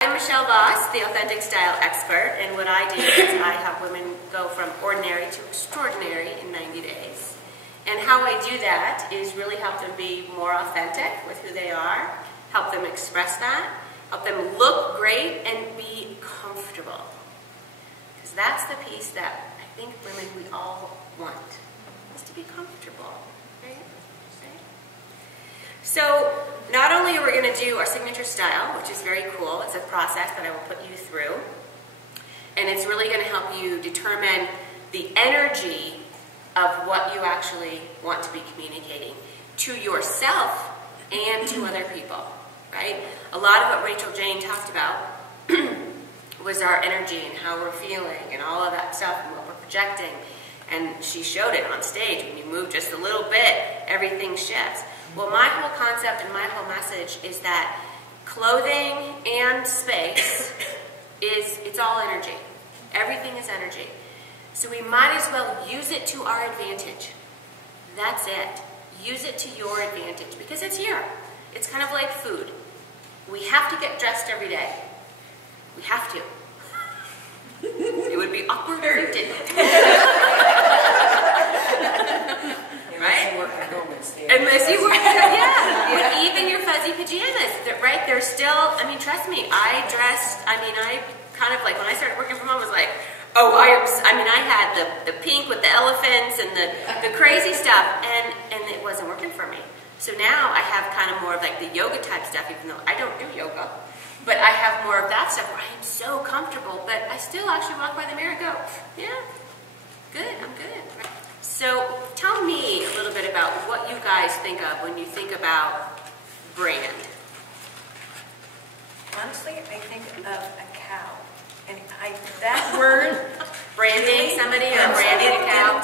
I'm Michelle Voss, the Authentic Style Expert, and what I do is I help women go from ordinary to extraordinary in 90 days. And how I do that is really help them be more authentic with who they are, help them express that, help them look great, and be comfortable. Because that's the piece that I think women, we all want, is to be comfortable, right? So, not only are we going to do our signature style, which is very cool, it's a process that I will put you through, and it's really going to help you determine the energy of what you actually want to be communicating to yourself and to other people, right? A lot of what Rachel Jane talked about was our energy and how we're feeling and all of that stuff and what we're projecting, and she showed it on stage. When you move just a little bit, everything shifts. Well, my whole concept and my whole message is that clothing and space it's all energy. Everything is energy. So we might as well use it to our advantage. That's it. Use it to your advantage because it's here. It's kind of like food. We have to get dressed every day. We have to. It would be awkward if we didn't. Right? Unless you work, yeah. Even your fuzzy pajamas, right? They're still, I mean, trust me, I kind of like, when I started working from home, I was like, oh, I had the pink with the elephants and the crazy stuff, and it wasn't working for me. So now I have kind of more of like the yoga type stuff, even though I don't do yoga, but I have more of that stuff where I am so comfortable, but I still actually walk by the mirror and go, yeah, good, I'm good. So tell me a little bit about what you guys think of when you think about brand. Honestly, I think of a cow. And that word, branding somebody or branding a cow.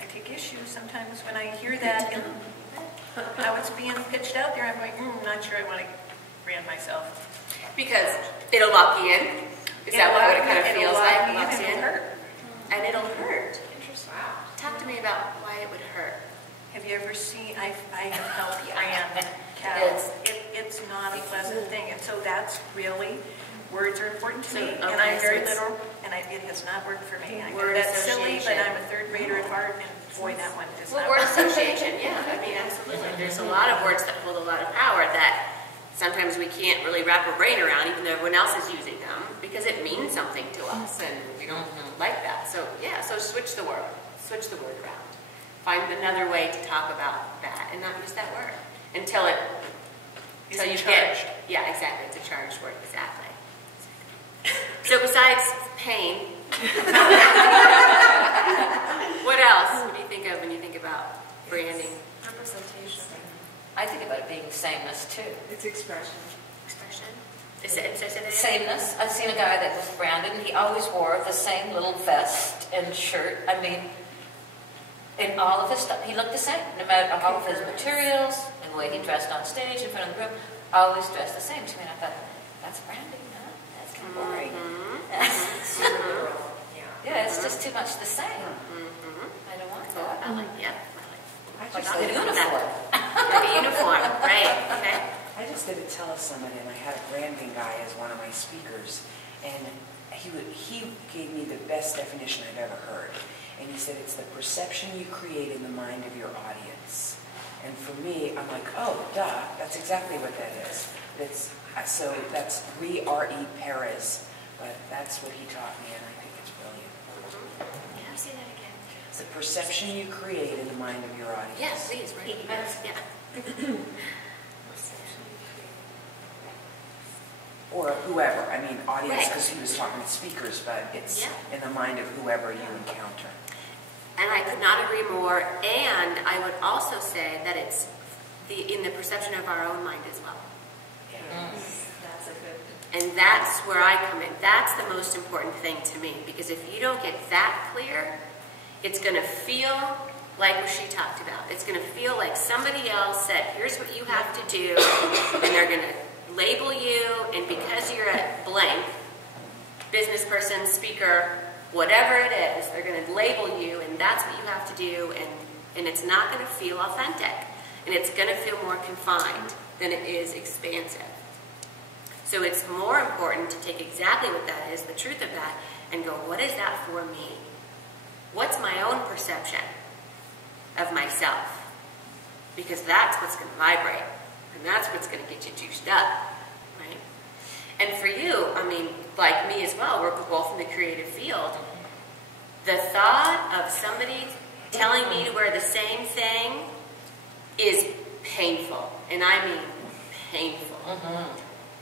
I take issue sometimes when I hear that and how it's being pitched out there. I'm like, I'm not sure I want to brand myself. Because it'll lock you in. Is that what it kind of feels like? Locks you in. Hurt. And it'll hurt. Interesting. Wow. Talk to me about why it would hurt. Have you ever seen, I have helped brand cows. It's not a pleasant thing. And so that's really, words are important to me. And I'm very literal, and it has not worked for me. I know that's silly, but I'm a third grader at heart, and boy, that one is not. Word association, yeah. I mean, absolutely. There's a lot of words that hold a lot of power that sometimes we can't really wrap our brain around, even though everyone else is using them, because it means something to us, and we don't like that. So yeah, so switch the word around. Find another way to talk about that, and not use that word until you get. Yeah, exactly. It's a charged word. Exactly. So besides pain, what else? What do you think of when you think about branding? Representation. I think about it being sameness too. It's expression. Expression. Is it sameness. I've seen a guy that was branded and he always wore the same little vest and shirt. I mean, in all of his stuff, he looked the same. No matter all of his materials and the way he dressed on stage in front of the group, always dressed the same to me. And I thought, that's branding, huh? That's kind of boring. Yeah, it's just too much the same. I don't want that. I like, yeah. Like a uniform. Like a uniform, right? Okay. I just did a teleseminar, and I had a branding guy as one of my speakers, and he gave me the best definition I've ever heard. And he said it's the perception you create in the mind of your audience. And for me, I'm like, oh, duh, that's exactly what that is. So that's R.E. Perez, but that's what he taught me, and I think it's brilliant. Can you say that again? It's the perception you create in the mind of your audience. Yes, please. Right. Yeah. Or whoever. I mean, audience, because he was talking to speakers, but it's in the mind of whoever you encounter. And I could not agree more. And I would also say that it's in the perception of our own mind as well. That's a good. And that's where I come in. That's the most important thing to me. Because if you don't get that clear, it's going to feel like what she talked about. It's going to feel like somebody else said, here's what you have to do, and they're going to label you, and because you're a blank, business person, speaker, whatever it is, they're going to label you, and that's what you have to do, and it's not going to feel authentic, and it's going to feel more confined. than it is expansive. So it's more important to take exactly what that is, the truth of that, and go, what is that for me? What's my own perception of myself? Because that's what's going to vibrate, and that's what's going to get you juiced up, right? And for you, I mean, like me as well, we're both in the creative field. The thought of somebody telling me to wear the same thing is painful, and I mean painful.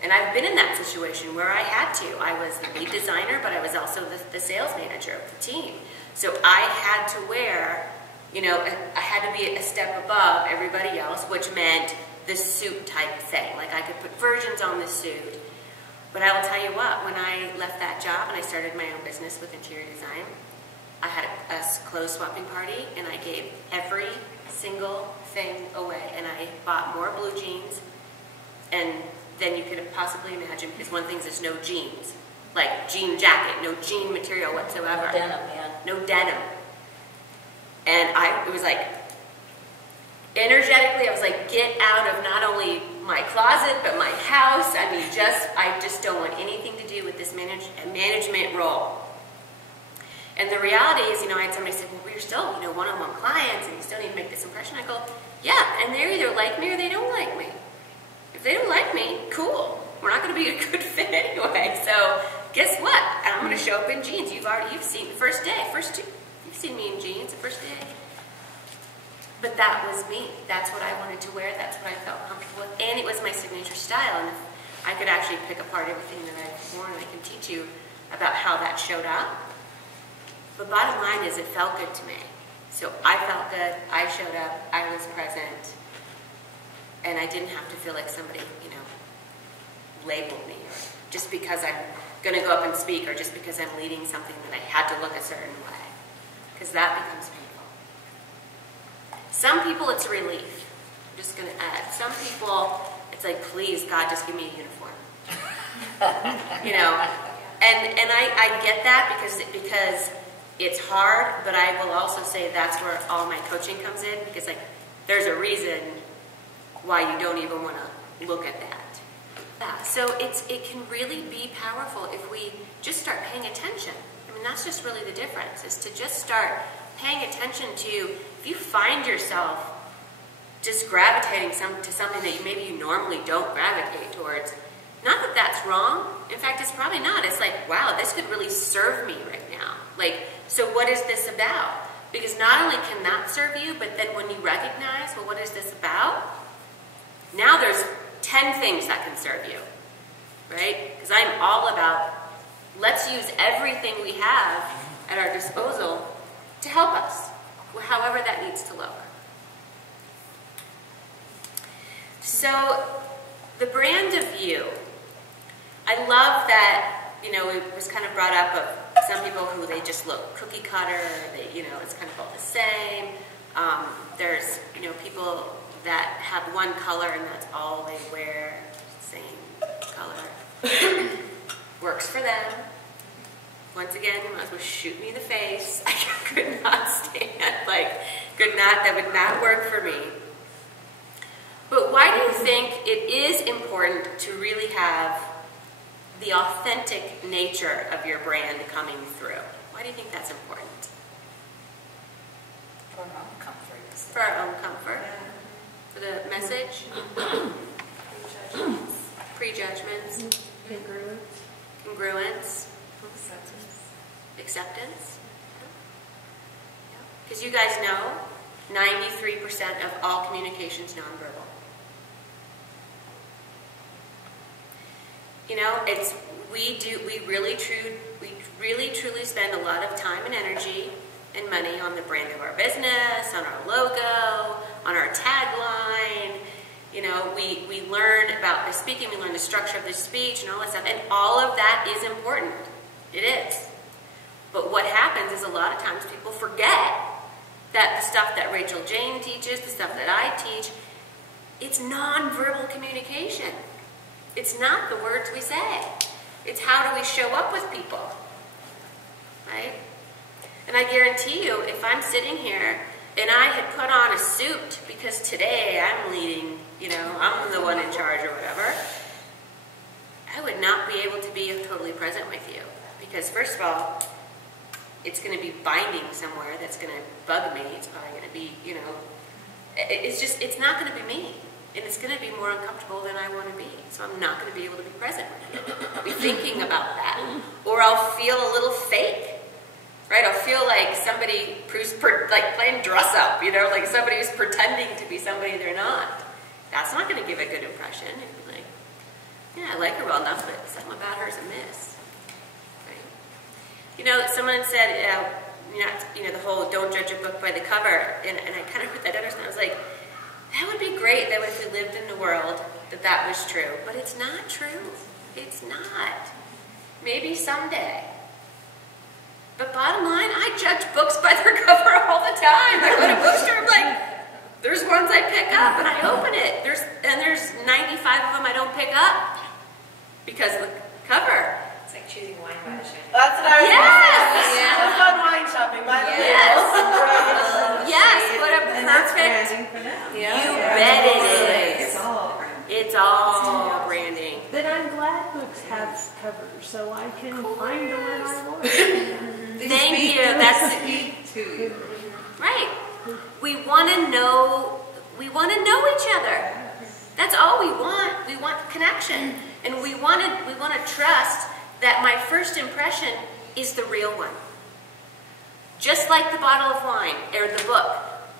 And I've been in that situation where I had to. I was the lead designer, but I was also the sales manager of the team. So I had to wear, you know, I had to be a step above everybody else, which meant the suit type thing. Like I could put versions on the suit. But I will tell you what, when I left that job and I started my own business with interior design, I had a clothes swapping party, and I gave every single thing away. And I bought more blue jeans than you could have possibly imagined, because one thing is there's no jeans. Like jean jacket, no jean material whatsoever. No denim, yeah. No denim. And it was like, energetically, I was like, get out of not only my closet, but my house. I mean, I just don't want anything to do with this management role. And the reality is, you know, I had somebody say, well, we're still, you know, one-on-one clients, and you still need to make this impression. I go, yeah, and they either like me or they don't like me. If they don't like me, cool. We're not going to be a good fit anyway. So guess what? I'm going to show up in jeans. You've seen the first day, you've seen me in jeans the first day. But that was me. That's what I wanted to wear. That's what I felt comfortable with. And it was my signature style. And I could actually pick apart everything that I've worn, and I can teach you about how that showed up. But bottom line is, it felt good to me. So I felt good. I showed up. I was present. And I didn't have to feel like somebody, you know, labeled me, just because I'm going to go up and speak, or just because I'm leading something that I had to look a certain way, because that becomes painful. Some people, it's a relief. I'm just going to add. Some people, it's like, please, God, just give me a uniform. You know, and I get that because it's hard, but I will also say that's where all my coaching comes in, because like there's a reason why you don't even want to look at that. Yeah, so it can really be powerful if we just start paying attention. I mean, that's just really the difference, is to just start paying attention to, if you find yourself just gravitating to something that maybe you normally don't gravitate towards, not that that's wrong. In fact, it's probably not. It's like, wow, this could really serve me right now. Like, so what is this about? Because not only can that serve you, but then when you recognize, well, what is this about? Now there's 10 things that can serve you, right? Because I'm all about, let's use everything we have at our disposal to help us, however that needs to look. So, the brand of you. I love that, you know, it was kind of brought up of some people who they just look cookie cutter, you know, it's kind of all the same. There's, you know, people that have one color and that's all they wear, same color. Works for them. Once again, you might as well shoot me in the face. I could not stand, that would not work for me. But why do you think it is important to really have the authentic nature of your brand coming through? Why do you think that's important? For our own comfort. For our own comfort? For the message? Prejudgments. Congruence. Acceptance. Because you guys know, 93% of all communication is nonverbal. You know, we really truly spend a lot of time and energy and money on the brand of our business, on our logo, on our tagline. You know, we learn about the speaking, we learn the structure of the speech and all that stuff, and all of that is important. It is. But what happens is a lot of times people forget that the stuff that Rachel Jane teaches, the stuff that I teach, it's nonverbal communication. It's not the words we say. It's how do we show up with people, right? And I guarantee you, if I'm sitting here and I had put on a suit because today I'm leading, you know, I'm the one in charge or whatever, I would not be able to be totally present with you. Because first of all, it's going to be binding somewhere that's going to bug me. It's probably going to be, you know, it's not going to be me. And it's going to be more uncomfortable than I want to be. So I'm not going to be able to be present with you. I'll be thinking about that. Or I'll feel a little fake. Right? I'll feel like somebody who's like playing dress up, you know, like somebody who's pretending to be somebody they're not. That's not going to give a good impression. You're like, yeah, I like her well enough, but something about her is amiss. Right? You know, someone said, you know, the whole don't judge a book by the cover, and I kind of put that under, and I was like, that would be great that if we lived in a world that was true, but it's not true. It's not. Maybe someday. But bottom line, I judge books by their cover all the time. I go to a bookstore, I'm like, there's ones I pick up and I open it. There's 95 of them I don't pick up because of the cover. It's like choosing wine by the shiny. That's what I was Yes! Have fun wine shopping by the Yes! label. Yes, what a And that's perfect... branding for them. You bet it is. It's all branding. It's all branding. Then I'm glad books have covers, so I can find the one I want. Thank you. That's to you. right. We want to know. We want to know each other. That's all we want. We want connection, and we want to trust that my first impression is the real one. Just like the bottle of wine or the book,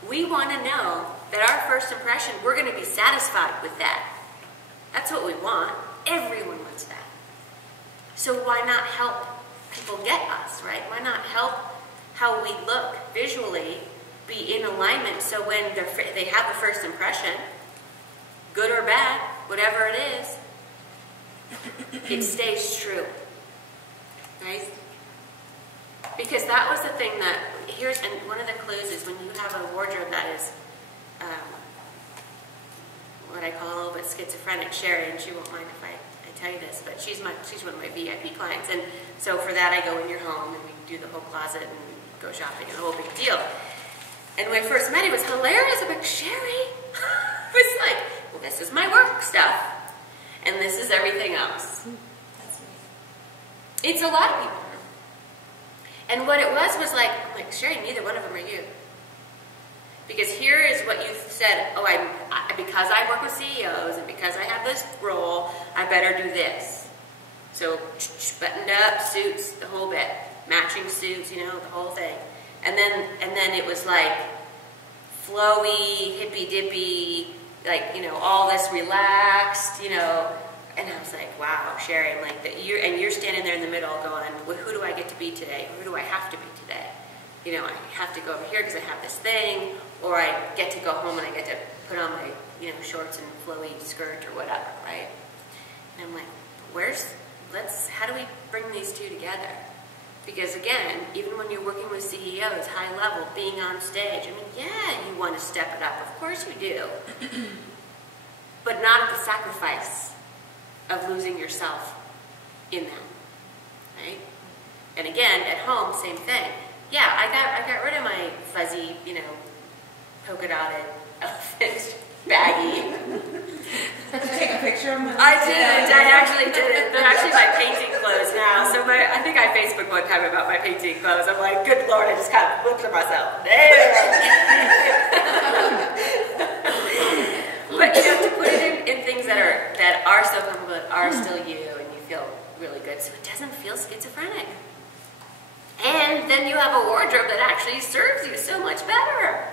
we want to know that our first impression, we're going to be satisfied with that. That's what we want. Everyone wants that. So why not help people get us, right? Why not help how we look visually be in alignment so when they have the first impression, good or bad, whatever it is, it stays true, right? Because that was the thing that, and one of the clues is when you have a wardrobe that is what I call a little bit schizophrenic, Sherry, and she won't mind if I tell you this, but she's one of my VIP clients, and so for that I go in your home and we do the whole closet and go shopping and a whole big deal. And when I first met him, it was hilarious. I'm like, Sherry, it was like, well, this is my work stuff, and this is everything else. That's me. It's a lot of people. And what it was like, I'm like, Sherry, neither one of them are you. Because here is what you said, oh, because I work with CEOs and because I have this role, I better do this. So buttoned up, suits, the whole bit. Matching suits, you know, the whole thing. And then it was like flowy, hippy-dippy, like, you know, all this relaxed, you know. And I was like, wow, Sherry, I'm like, you're standing there in the middle going, well, who do I get to be today? Who do I have to be today? You know, I have to go over here because I have this thing, or I get to go home and I get to put on my, you know, shorts and flowy skirt or whatever, right? And I'm like, how do we bring these two together? Because again, even when you're working with CEOs, high level, being on stage, I mean, yeah, you want to step it up. Of course you do. But not at the sacrifice of losing yourself in them, right? And again, at home, same thing. Yeah, I got rid of my fuzzy, you know, polka dotted elephant baggie. Did you take a picture of them? I did. I actually did it. They're actually my painting clothes now. So I think I Facebooked one time about my painting clothes. I'm like, good Lord, I just kind of looked at myself. But you know, to put it in things that are so comfortable, that are still you, and you feel really good, so it doesn't feel schizophrenic. And then you have a wardrobe that actually serves you so much better,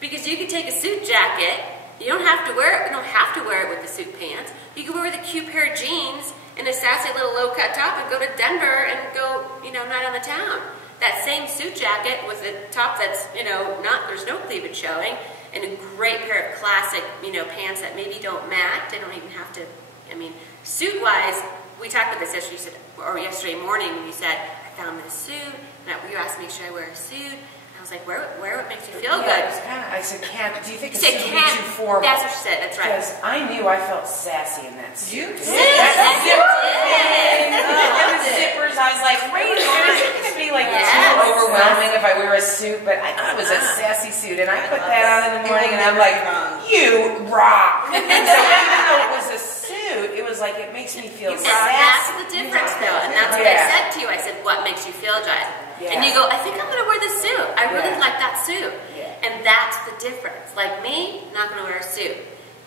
because you can take a suit jacket. You don't have to wear it. You don't have to wear it with the suit pants. You can wear it with a cute pair of jeans and a sassy little low-cut top and go to Denver and go, you know, night on the town. That same suit jacket with a top that's, you know, there's no cleavage showing, and a great pair of classic, you know, pants that maybe don't match. They don't even have to. I mean, suit-wise, we talked about this yesterday morning when you said, I found this suit, and you asked me, should I wear a suit? And I was was like, wear what makes you feel Yeah, good. it was kind of, I said, can't, do you think She a said, suit would be too formal? That's what she said, that's right. Because I knew I felt sassy in that suit. You did? That You zipper did. thing, and the zippers, I was like, wait a minute, is it going to be like Yes. too overwhelming if I wear a suit? But I thought it was a sassy suit, and I put that on in the morning, and I'm like, you rock. And so even though it was a suit, it was like, it makes me feel And sassy. that's the difference, though. And that's what I Yeah. said to you. I said, what makes you feel good? Yeah. And you go, I think I'm going to wear this suit. I really Yeah. like that suit. Yeah. And that's the difference. Like me, not going to wear a suit.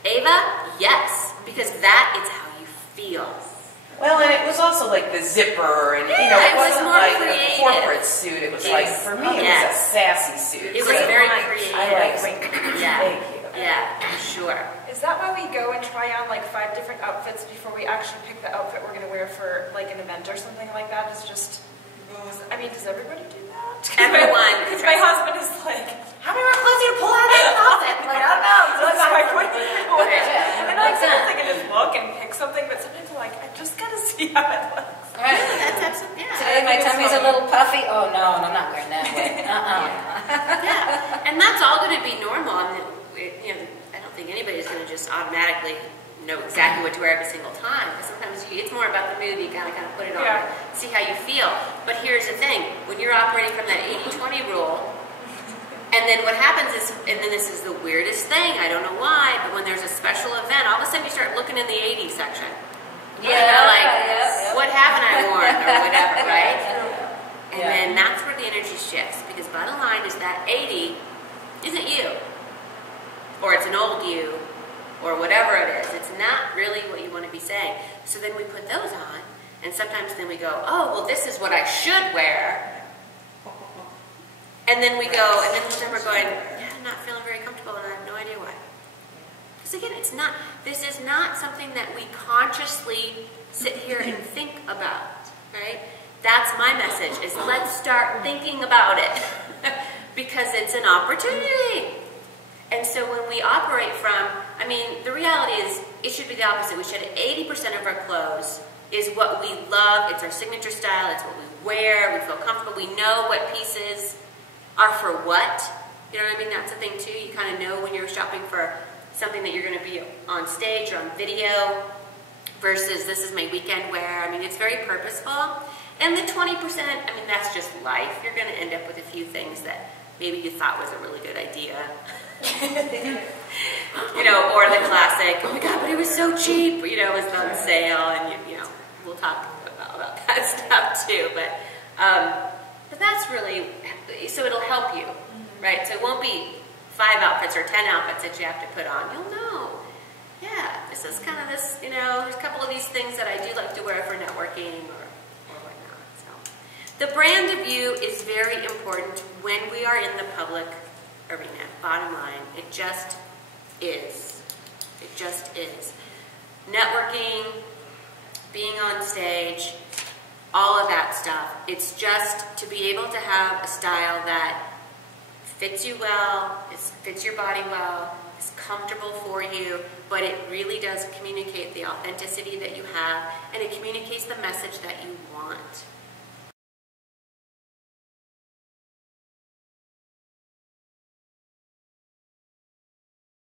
Ava, yes. Because that is how you feel. Well, and it was also like the zipper, and Yeah, it it was wasn't more like creative. a corporate suit. It was like, for me, it was a sassy suit. It was So very I creative. like it. Yeah. Thank you. Yeah, sure. Is that why we go and try on like 5 different outfits before we actually pick the outfit we're going to wear for like an event or something like that? It's just, I mean, does everybody do that? Everyone. Because my husband is like, how many more clothes do you pull out of that closet? I'm like, I don't know. So it's like, what do you wear? And I kind of can just look and pick something, but sometimes I'm like, I just got to see how it looks. Right. That's absolutely, yeah. Today my tummy's a little puffy. Oh no, I'm not wearing that way. Yeah, and that's all going to be normal. I mean, I don't think anybody's going to just automatically know exactly what to wear every single time. Because sometimes it's more about the mood. You kind of put it on, Yeah. and see how you feel. But here's the thing: when you're operating from that 80-20 rule, and then what happens is, and then this is the weirdest thing. I don't know why, but when there's a special event, all of a sudden you start looking in the 80s section. Yeah, You know, like, yeah. what haven't I worn or whatever, right? And Yeah. then that's where the energy shifts, because bottom line is that 80 isn't you, or it's an old you, or whatever it is. It's not really what you want to be saying. So then we put those on, and sometimes then we go, oh, well, this is what I should wear. And then we go, and then we're going, yeah, I'm not feeling very comfortable, and I have no idea why. Because again, this is not something that we consciously sit here and think about, right? That's my message, is let's start thinking about it. Because it's an opportunity. And so when we operate from, I mean, the reality is, it should be the opposite. We should have 80% of our clothes is what we love. It's our signature style. It's what we wear. We feel comfortable. We know what pieces are for what. You know what I mean? That's the thing, too. You kind of know when you're shopping for something that you're going to be on stage or on video versus this is my weekend wear. I mean, it's very purposeful. And the 20%, I mean, that's just life. You're going to end up with a few things that maybe you thought was a really good idea. You know, or the classic, oh my God, but it was so cheap, you know, it was on sale, and you know, we'll talk about that stuff too, but that's really, so it'll help you, right? So it won't be 5 outfits or 10 outfits that you have to put on. You'll know, yeah, this is kind of this, you know, there's a couple of these things that I do like to wear for networking or whatnot. So the brand of you is very important when we are in the public arena. Bottom line, it just is. It just is. Networking, being on stage, all of that stuff. It's just to be able to have a style that fits you well, fits your body well, is comfortable for you, but it really does communicate the authenticity that you have, and it communicates the message that you want.